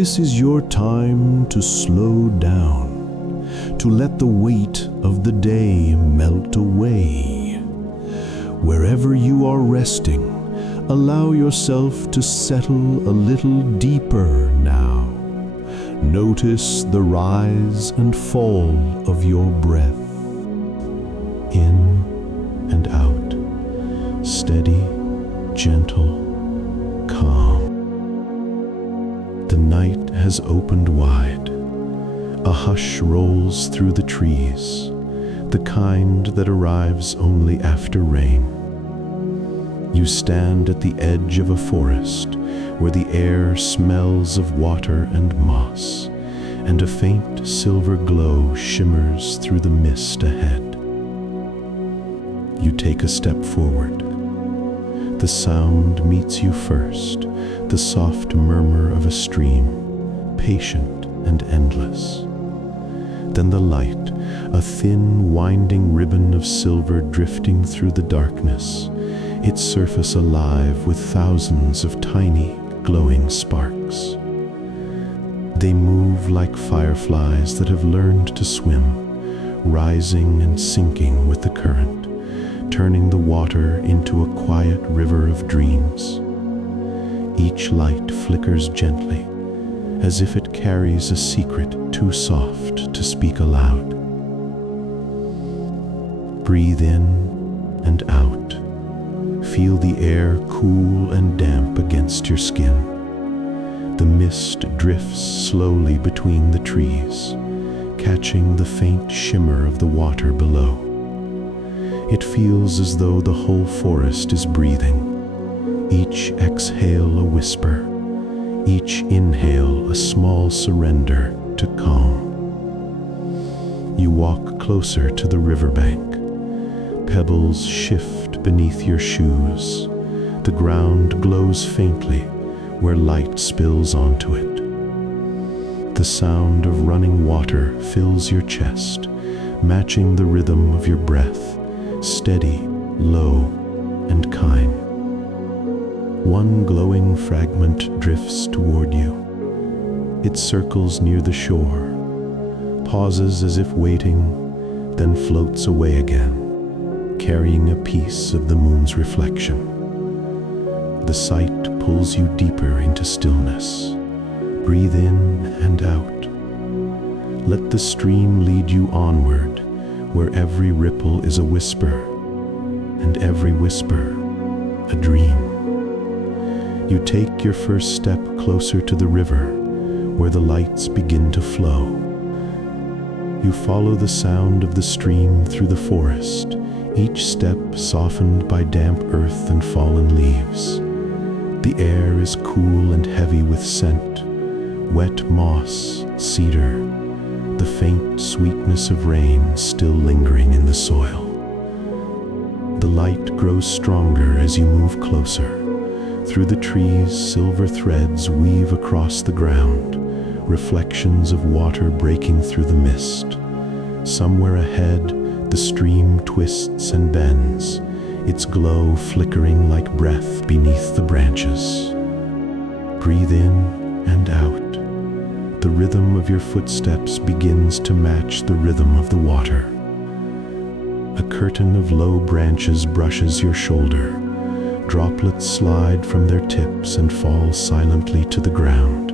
this is your time to slow down, to let the weight of the day melt away. Wherever you are resting, allow yourself to settle a little deeper now. Notice the rise and fall of your breath. In and out, steady, gentle, calm. The night has opened wide. A hush rolls through the trees, the kind that arrives only after rain. You stand at the edge of a forest where the air smells of water and moss, and a faint silver glow shimmers through the mist ahead. You take a step forward. The sound meets you first, the soft murmur of a stream, patient and endless. Then the light, a thin, winding ribbon of silver drifting through the darkness, its surface alive with thousands of tiny, glowing sparks. They move like fireflies that have learned to swim, rising and sinking with the current, turning the water into a quiet river of dreams. Each light flickers gently, as if it carries a secret too soft to speak aloud. Breathe in and out. Feel the air cool and damp against your skin. The mist drifts slowly between the trees, catching the faint shimmer of the water below. It feels as though the whole forest is breathing, each exhale a whisper, each inhale a small surrender to calm. You walk closer to the riverbank. Pebbles shift beneath your shoes. The ground glows faintly where light spills onto it. The sound of running water fills your chest, matching the rhythm of your breath, steady, low, and kind. One glowing fragment drifts toward you. It circles near the shore, pauses as if waiting, then floats away again, carrying a piece of the moon's reflection. The sight pulls you deeper into stillness. Breathe in and out. Let the stream lead you onward, where every ripple is a whisper, and every whisper a dream. You take your first step closer to the river, where the lights begin to flow. You follow the sound of the stream through the forest, each step softened by damp earth and fallen leaves. The air is cool and heavy with scent, wet moss, cedar, the faint sweetness of rain still lingering in the soil. The light grows stronger as you move closer. Through the trees, silver threads weave across the ground, reflections of water breaking through the mist. Somewhere ahead, the stream twists and bends, its glow flickering like breath beneath the branches. Breathe in and out. The rhythm of your footsteps begins to match the rhythm of the water. A curtain of low branches brushes your shoulder. Droplets slide from their tips and fall silently to the ground.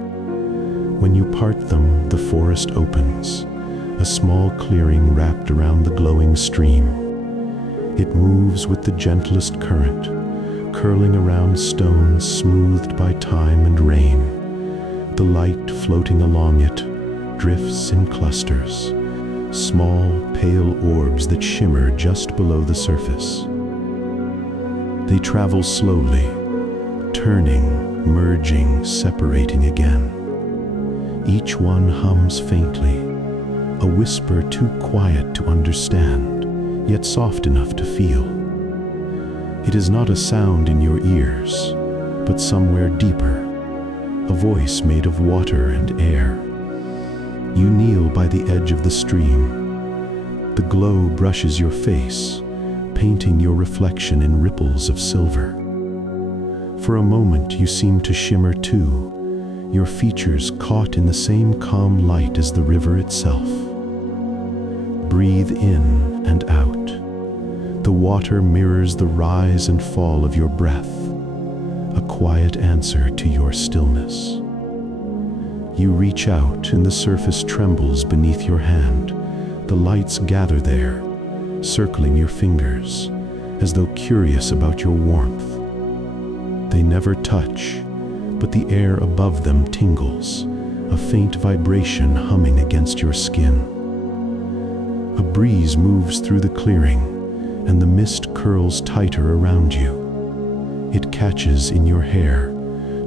When you part them, the forest opens, a small clearing wrapped around the glowing stream. It moves with the gentlest current, curling around stones smoothed by time and rain. The light floating along it drifts in clusters, small, pale orbs that shimmer just below the surface. They travel slowly, turning, merging, separating again. Each one hums faintly, a whisper too quiet to understand, yet soft enough to feel. It is not a sound in your ears, but somewhere deeper, a voice made of water and air. You kneel by the edge of the stream. The glow brushes your face, painting your reflection in ripples of silver. For a moment you seem to shimmer too, your features caught in the same calm light as the river itself. Breathe in and out. The water mirrors the rise and fall of your breath, a quiet answer to your stillness. You reach out and the surface trembles beneath your hand. The lights gather there, circling your fingers, as though curious about your warmth. They never touch, but the air above them tingles, a faint vibration humming against your skin. A breeze moves through the clearing, and the mist curls tighter around you. It catches in your hair,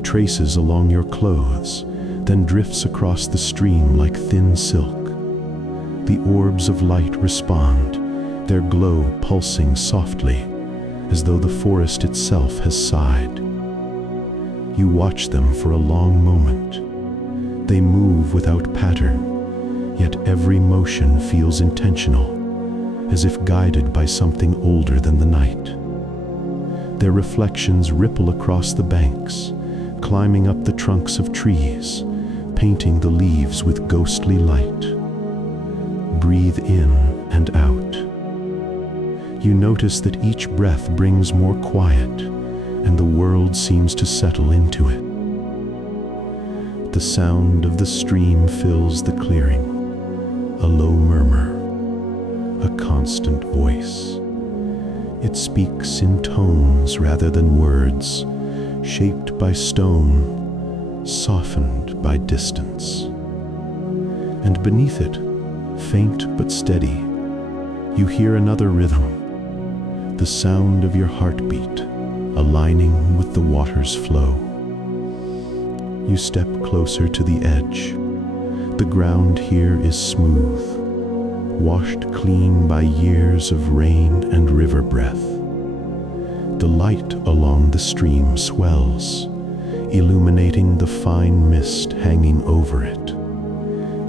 traces along your clothes, then drifts across the stream like thin silk. The orbs of light respond, their glow pulsing softly, as though the forest itself has sighed. You watch them for a long moment. They move without pattern, yet every motion feels intentional, as if guided by something older than the night. Their reflections ripple across the banks, climbing up the trunks of trees, painting the leaves with ghostly light. Breathe in and out. You notice that each breath brings more quiet, and the world seems to settle into it. The sound of the stream fills the clearing, a low murmur, a constant voice. It speaks in tones rather than words, shaped by stone, softened by distance. And beneath it, faint but steady, you hear another rhythm, the sound of your heartbeat, aligning with the water's flow. You step closer to the edge. The ground here is smooth, washed clean by years of rain and river breath. The light along the stream swells, illuminating the fine mist hanging over it.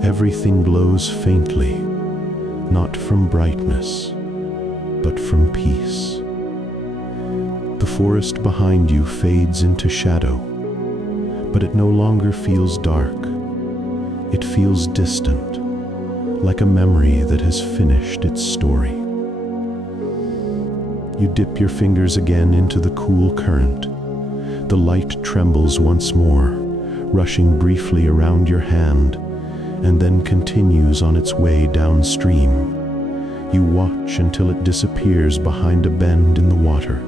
Everything glows faintly, not from brightness, but from peace. The forest behind you fades into shadow, but it no longer feels dark. It feels distant, like a memory that has finished its story. You dip your fingers again into the cool current. The light trembles once more, rushing briefly around your hand, and then continues on its way downstream. You watch until it disappears behind a bend in the water.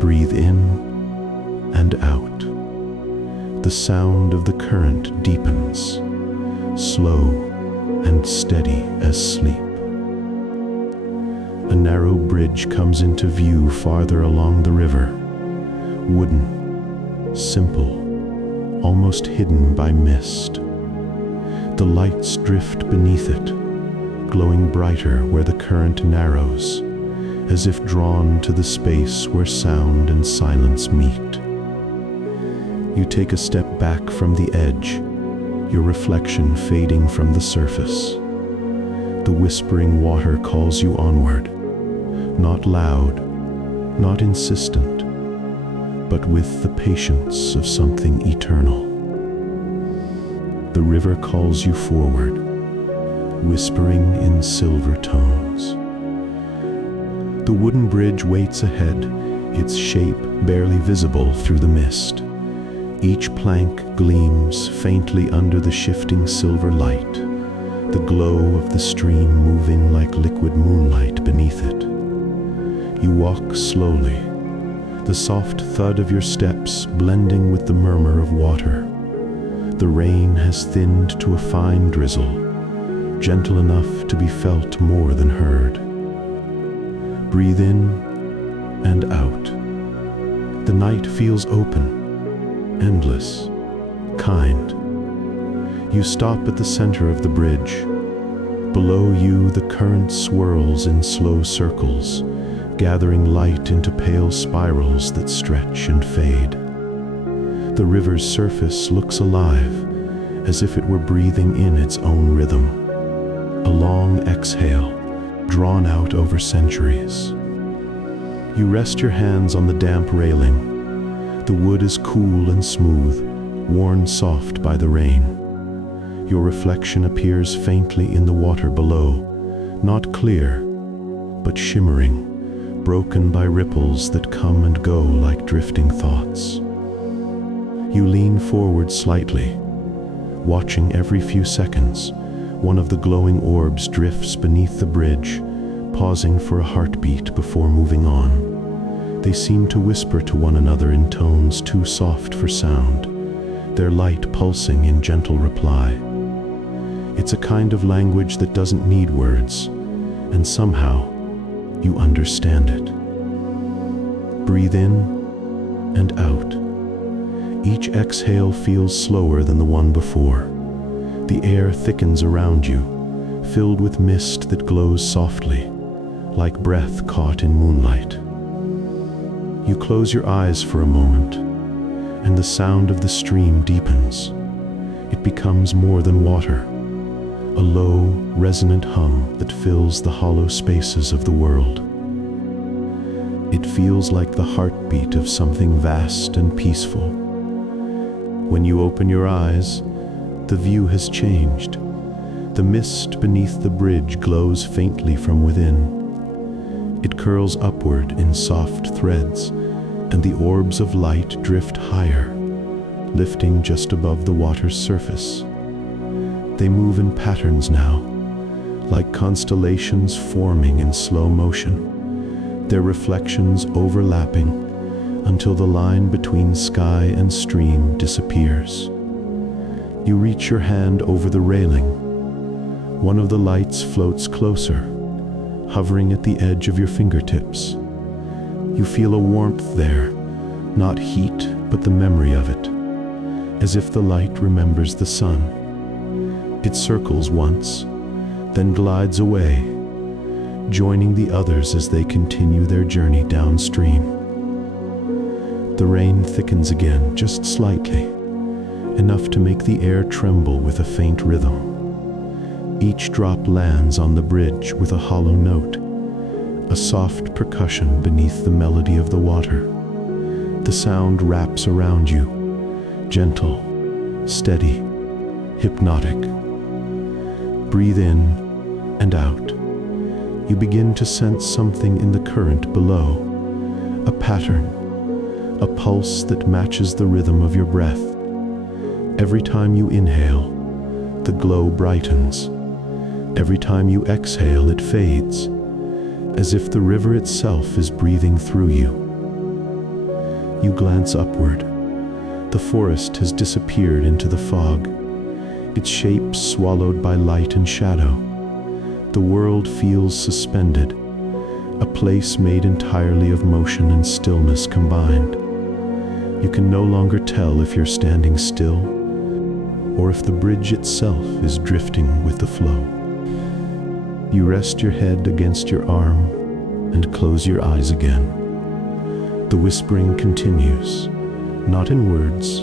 Breathe in and out. The sound of the current deepens, slow and steady as sleep. A narrow bridge comes into view farther along the river, wooden, simple, almost hidden by mist. The lights drift beneath it, glowing brighter where the current narrows, as if drawn to the space where sound and silence meet. You take a step back from the edge, your reflection fading from the surface. The whispering water calls you onward, not loud, not insistent, but with the patience of something eternal. The river calls you forward, whispering in silver tones. The wooden bridge waits ahead, its shape barely visible through the mist. Each plank gleams faintly under the shifting silver light, the glow of the stream moving like liquid moonlight beneath it. You walk slowly, the soft thud of your steps blending with the murmur of water. The rain has thinned to a fine drizzle, gentle enough to be felt more than heard. Breathe in and out. The night feels open, endless, kind. You stop at the center of the bridge. Below you, the current swirls in slow circles, gathering light into pale spirals that stretch and fade. The river's surface looks alive, as if it were breathing in its own rhythm. A long exhale, drawn out over centuries. You rest your hands on the damp railing. The wood is cool and smooth, worn soft by the rain. Your reflection appears faintly in the water below, not clear, but shimmering, broken by ripples that come and go like drifting thoughts. You lean forward slightly, watching every few seconds. One of the glowing orbs drifts beneath the bridge, pausing for a heartbeat before moving on. They seem to whisper to one another in tones too soft for sound, their light pulsing in gentle reply. It's a kind of language that doesn't need words, and somehow you understand it. Breathe in and out. Each exhale feels slower than the one before. The air thickens around you, filled with mist that glows softly, like breath caught in moonlight. You close your eyes for a moment, and the sound of the stream deepens. It becomes more than water, a low, resonant hum that fills the hollow spaces of the world. It feels like the heartbeat of something vast and peaceful. When you open your eyes, the view has changed. The mist beneath the bridge glows faintly from within. It curls upward in soft threads, and the orbs of light drift higher, lifting just above the water's surface. They move in patterns now, like constellations forming in slow motion, their reflections overlapping until the line between sky and stream disappears. You reach your hand over the railing. One of the lights floats closer, hovering at the edge of your fingertips. You feel a warmth there, not heat, but the memory of it, as if the light remembers the sun. It circles once, then glides away, joining the others as they continue their journey downstream. The rain thickens again, just slightly, enough to make the air tremble with a faint rhythm. Each drop lands on the bridge with a hollow note, a soft percussion beneath the melody of the water. The sound wraps around you, gentle, steady, hypnotic. Breathe in and out. You begin to sense something in the current below, a pattern, a pulse that matches the rhythm of your breath. Every time you inhale, the glow brightens. Every time you exhale, it fades, as if the river itself is breathing through you. You glance upward. The forest has disappeared into the fog, its shapes swallowed by light and shadow. The world feels suspended, a place made entirely of motion and stillness combined. You can no longer tell if you're standing still or if the bridge itself is drifting with the flow. You rest your head against your arm and close your eyes again. The whispering continues, not in words,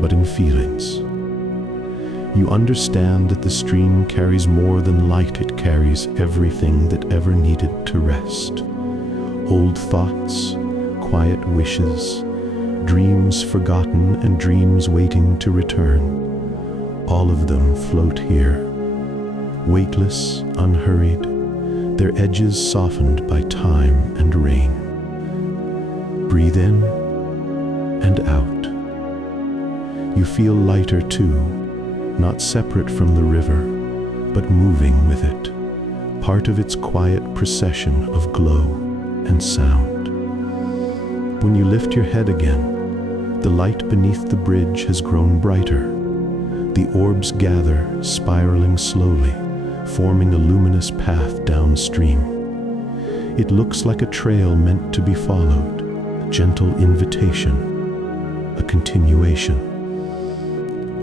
but in feelings. You understand that the stream carries more than light, it carries everything that ever needed to rest. Old thoughts, quiet wishes, dreams forgotten and dreams waiting to return. All of them float here, weightless, unhurried, their edges softened by time and rain. Breathe in and out. You feel lighter too, not separate from the river, but moving with it, part of its quiet procession of glow and sound. When you lift your head again, the light beneath the bridge has grown brighter. The orbs gather, spiraling slowly, forming a luminous path downstream. It looks like a trail meant to be followed, a gentle invitation, a continuation.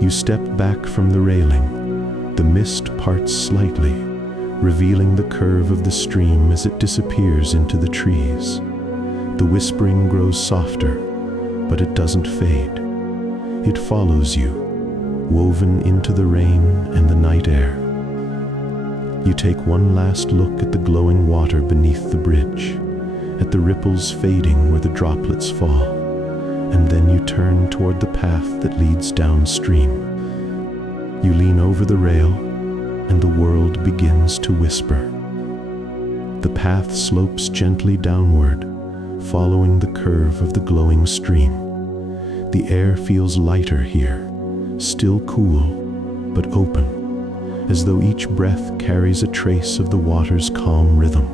You step back from the railing. The mist parts slightly, revealing the curve of the stream as it disappears into the trees. The whispering grows softer, but it doesn't fade. It follows you, woven into the rain and the night air. You take one last look at the glowing water beneath the bridge, at the ripples fading where the droplets fall, and then you turn toward the path that leads downstream. You lean over the rail, and the world begins to whisper. The path slopes gently downward, following the curve of the glowing stream. The air feels lighter here, still cool, but open, as though each breath carries a trace of the water's calm rhythm.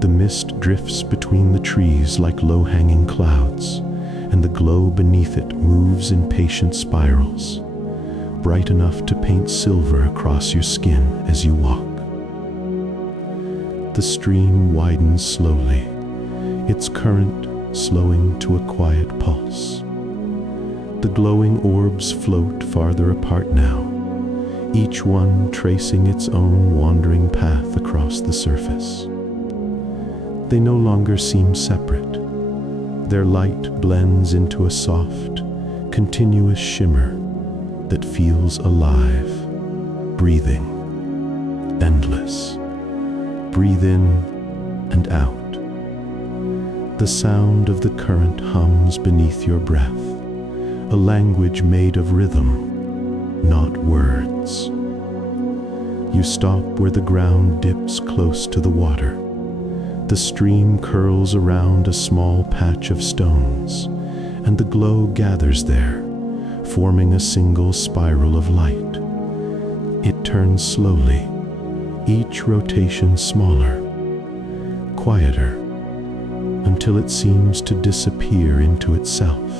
The mist drifts between the trees like low-hanging clouds, and the glow beneath it moves in patient spirals, bright enough to paint silver across your skin as you walk. The stream widens slowly, its current slowing to a quiet pulse. The glowing orbs float farther apart now, each one tracing its own wandering path across the surface. They no longer seem separate. Their light blends into a soft, continuous shimmer that feels alive, breathing, endless. Breathe in and out. The sound of the current hums beneath your breath, a language made of rhythm, not words. You stop where the ground dips close to the water. The stream curls around a small patch of stones, and the glow gathers there, forming a single spiral of light. It turns slowly, each rotation smaller, quieter, until it seems to disappear into itself.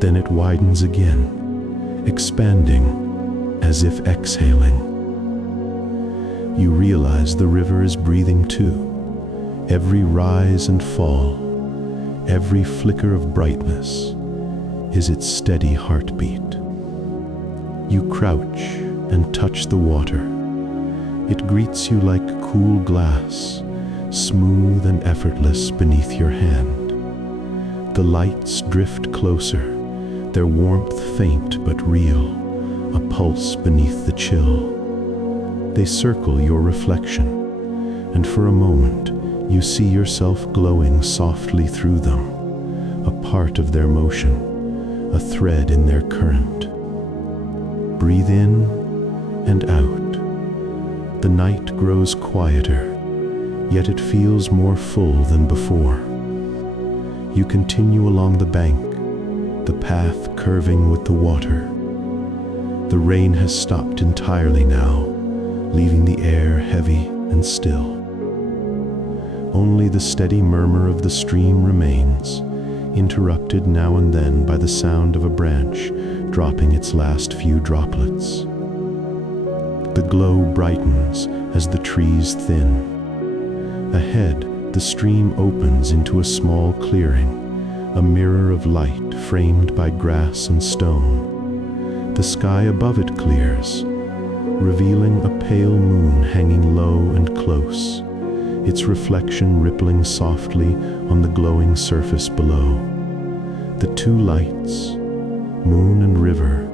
Then it widens again, expanding as if exhaling. You realize the river is breathing too. Every rise and fall, every flicker of brightness is its steady heartbeat. You crouch and touch the water. It greets you like cool glass, smooth and effortless beneath your hand. The lights drift closer, their warmth faint but real, a pulse beneath the chill. They circle your reflection, and for a moment, you see yourself glowing softly through them, a part of their motion, a thread in their current. Breathe in and out. The night grows quieter, yet it feels more full than before. You continue along the bank, the path curving with the water. The rain has stopped entirely now, leaving the air heavy and still. Only the steady murmur of the stream remains, interrupted now and then by the sound of a branch dropping its last few droplets. The glow brightens as the trees thin. Ahead, the stream opens into a small clearing, a mirror of light framed by grass and stone. The sky above it clears, revealing a pale moon hanging low and close, its reflection rippling softly on the glowing surface below. The two lights, moon and river,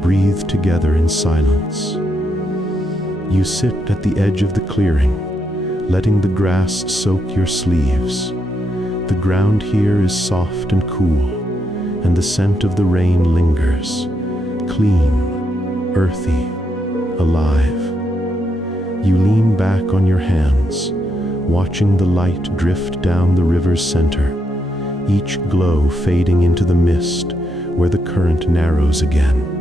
breathe together in silence. You sit at the edge of the clearing, letting the grass soak your sleeves. The ground here is soft and cool, and the scent of the rain lingers, clean, earthy, alive. You lean back on your hands, watching the light drift down the river's center, each glow fading into the mist where the current narrows again.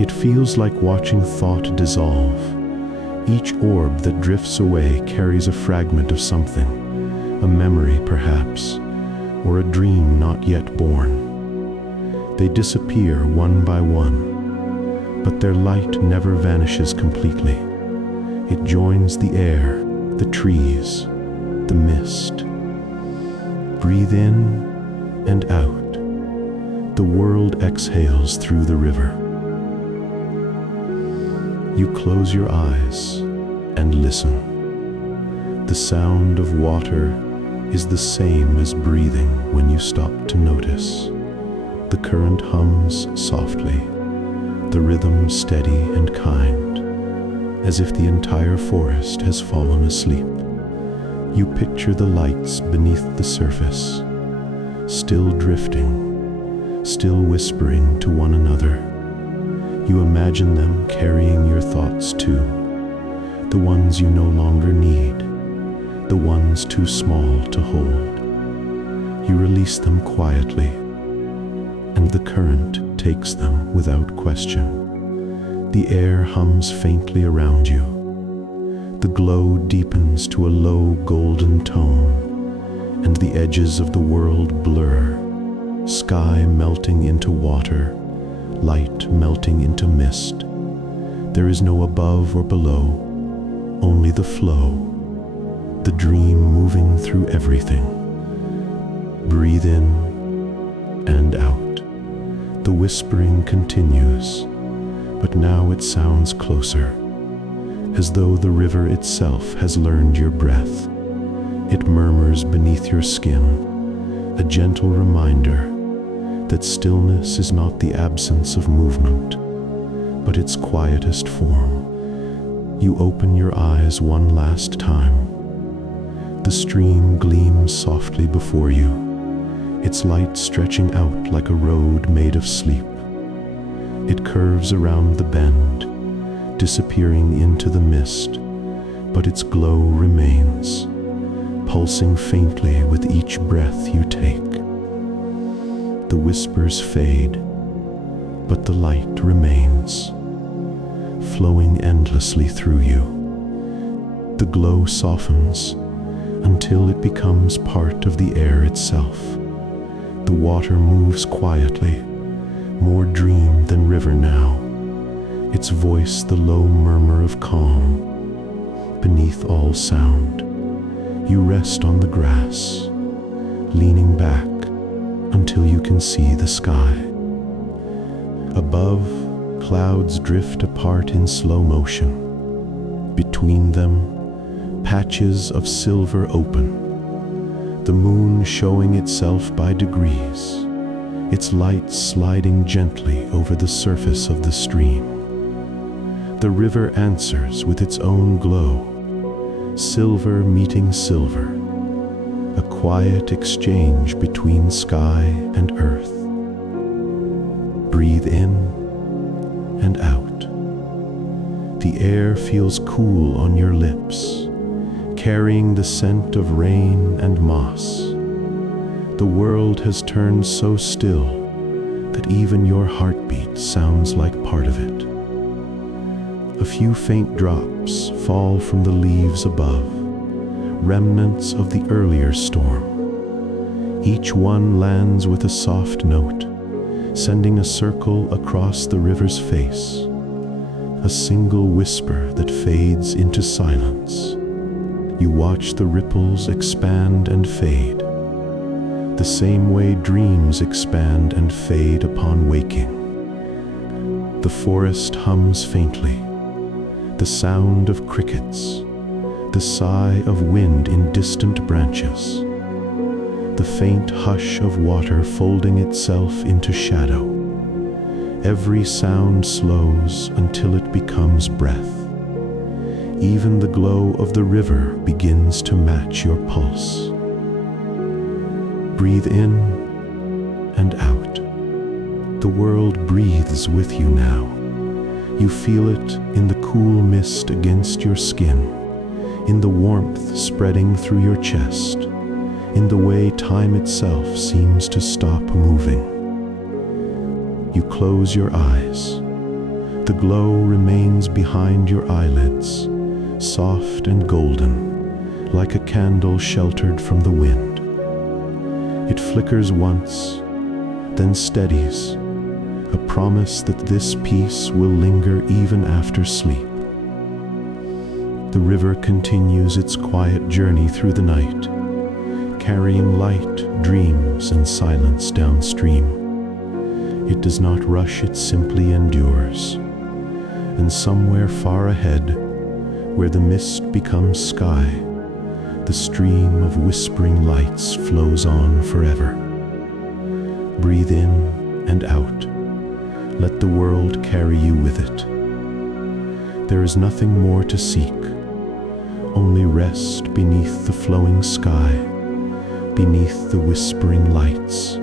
It feels like watching thought dissolve. Each orb that drifts away carries a fragment of something, a memory perhaps, or a dream not yet born. They disappear one by one, but their light never vanishes completely. It joins the air, the trees, the mist. Breathe in and out. The world exhales through the river. You close your eyes and listen. The sound of water is the same as breathing when you stop to notice. The current hums softly, the rhythm steady and kind, as if the entire forest has fallen asleep. You picture the lights beneath the surface, still drifting, still whispering to one another. You imagine them carrying your thoughts too, the ones you no longer need, the ones too small to hold. You release them quietly, and the current takes them without question. The air hums faintly around you. The glow deepens to a low golden tone, and the edges of the world blur, sky melting into water, light melting into mist. There is no above or below, only the flow, the dream moving through everything. Breathe in and out. The whispering continues, but now it sounds closer, as though the river itself has learned your breath. It murmurs beneath your skin, a gentle reminder that stillness is not the absence of movement, but its quietest form. You open your eyes one last time. The stream gleams softly before you, its light stretching out like a road made of sleep. It curves around the bend, disappearing into the mist, but its glow remains, pulsing faintly with each breath you take. The whispers fade, but the light remains, flowing endlessly through you. The glow softens until it becomes part of the air itself. The water moves quietly, more dream than river now, its voice the low murmur of calm. Beneath all sound, you rest on the grass, leaning back until you can see the sky. Above, clouds drift apart in slow motion. Between them, patches of silver open, the moon showing itself by degrees, its light sliding gently over the surface of the stream. The river answers with its own glow, silver meeting silver, a quiet exchange between sky and earth. Breathe in and out. The air feels cool on your lips, carrying the scent of rain and moss. The world has turned so still that even your heartbeat sounds like part of it. A few faint drops fall from the leaves above, remnants of the earlier storm. Each one lands with a soft note, sending a circle across the river's face, a single whisper that fades into silence. You watch the ripples expand and fade, the same way dreams expand and fade upon waking. The forest hums faintly, the sound of crickets, the sigh of wind in distant branches, the faint hush of water folding itself into shadow. Every sound slows until it becomes breath. Even the glow of the river begins to match your pulse. Breathe in and out. The world breathes with you now. You feel it in the cool mist against your skin, in the warmth spreading through your chest, in the way time itself seems to stop moving. You close your eyes. The glow remains behind your eyelids, soft and golden, like a candle sheltered from the wind. It flickers once, then steadies, a promise that this peace will linger even after sleep. The river continues its quiet journey through the night, carrying light, dreams, and silence downstream. It does not rush, it simply endures. And somewhere far ahead, where the mist becomes sky, the stream of whispering lights flows on forever. Breathe in and out. Let the world carry you with it. There is nothing more to seek, only rest beneath the flowing sky, beneath the whispering lights.